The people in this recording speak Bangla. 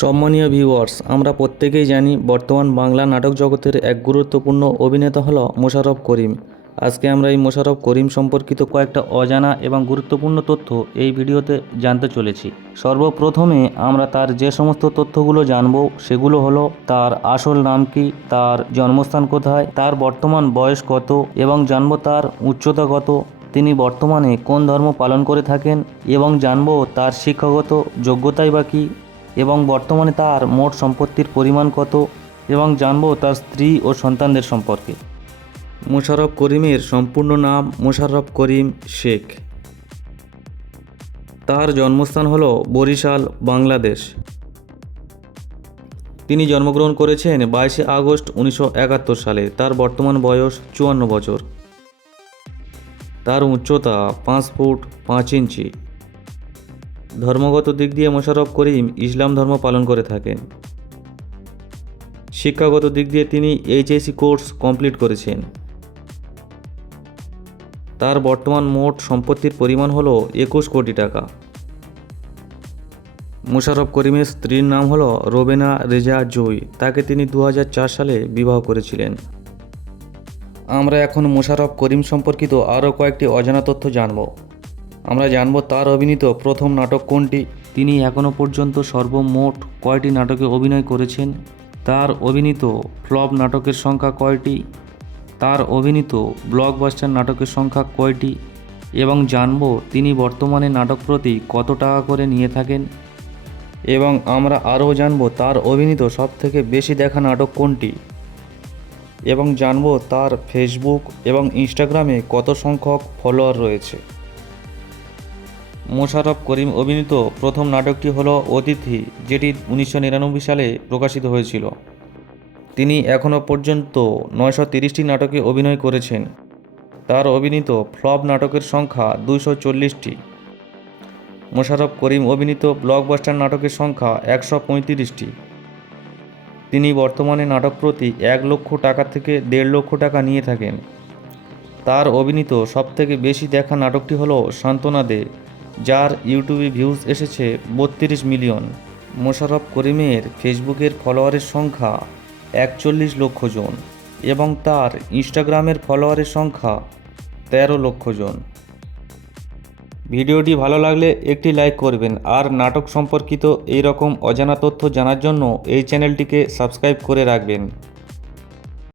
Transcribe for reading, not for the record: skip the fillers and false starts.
সম্মানীয় ভিউয়ার্স, আমরা প্রত্যেকেই জানি বর্তমান বাংলা নাটক জগতের এক গুরুত্বপূর্ণ অভিনেতা হলো মোশাররফ করিম। আজকে আমরা এই মোশাররফ করিম সম্পর্কিত কয়েকটা অজানা এবং গুরুত্বপূর্ণ তথ্য এই ভিডিওতে জানতে চলেছি। সর্বপ্রথমে আমরা তার যে সমস্ত তথ্যগুলো জানব সেগুলো হলো তার আসল নাম কি, তার জন্মস্থান কোথায়, তার বর্তমান বয়স কত এবং জানব তার উচ্চতা কত, তিনি বর্তমানে কোন ধর্ম পালন করে থাকেন এবং জানব তার শিক্ষাগত যোগ্যতাই বা কী এবং বর্তমানে তার মোট সম্পত্তির পরিমাণ কত এবং জানব তার স্ত্রী ও সন্তানদের সম্পর্কে। মোশাররফ করিমের সম্পূর্ণ নাম মোশাররফ করিম শেখ। তার জন্মস্থান হল বরিশাল, বাংলাদেশ। তিনি জন্মগ্রহণ করেছেন 22 আগস্ট 1971 সালে। তার বর্তমান বয়স 54 বছর। তার উচ্চতা 5 ফুট 5 ইঞ্চি। ধর্মগত দিক দিয়ে মোশাররফ করিম ইসলাম ধর্ম পালন করে থাকেন। শিক্ষাগত দিক দিয়ে তিনি এইচএসসি কোর্স কমপ্লিট করেছেন। তার বর্তমান মোট সম্পত্তির পরিমাণ হলো 21 কোটি টাকা। মোশাররফ করিমের স্ত্রীর নাম হলো রোবেনা রেজা জুই। তাকে তিনি 2004 সালে বিবাহ করেছিলেন। আমরা এখন মোশাররফ করিম সম্পর্কিত আরও কয়েকটি অজানা তথ্য জানব। আমরা জানব তার অভিনীত প্রথম নাটক কোনটি, তিনি এখনও পর্যন্ত সর্বমোট কয়টি নাটকে অভিনয় করেছেন, তার অভিনীত ফ্লপ নাটকের সংখ্যা কয়টি, তার অভিনীত ব্লকবাস্টার নাটকের সংখ্যা কয়টি এবং জানব তিনি বর্তমানে নাটক প্রতি কত টাকা করে নিয়ে থাকেন এবং আমরা আরও জানব তার অভিনীত সবথেকে বেশি দেখা নাটক কোনটি এবং জানব তার ফেসবুক এবং ইনস্টাগ্রামে কত সংখ্যক ফলোয়ার রয়েছে। মোশাররফ করিম অভিনীত প্রথম নাটকটি হলো অতিথি, যেটি 1999 সালে প্রকাশিত হয়েছিল। তিনি এখনও পর্যন্ত 930টি নাটকে অভিনয় করেছেন। তার অভিনীত ফ্লপ নাটকের সংখ্যা 240টি। মোশাররফ করিম অভিনীত ব্লকবাস্টার নাটকের সংখ্যা 135টি। তিনি বর্তমানে নাটক প্রতি 1 লক্ষ টাকা থেকে 1.5 লক্ষ টাকা নিয়ে থাকেন। তার অভিনীত সবথেকে বেশি দেখা নাটকটি হলো সান্ত্বনা দে, যার ইউটিউবে ভিউজ এসেছে 32 মিলিয়ন। মোশাররফ করিমের ফেসবুকের ফলোয়ারের সংখ্যা 41 লক্ষ জন এবং তার ইনস্টাগ্রামের ফলোয়ারের সংখ্যা 13 লক্ষ জন। ভিডিওটি ভালো লাগলে একটি লাইক করবেন আর নাটক সম্পর্কিত এই রকম অজানা তথ্য জানার জন্য এই চ্যানেলটিকে সাবস্ক্রাইব করে রাখবেন।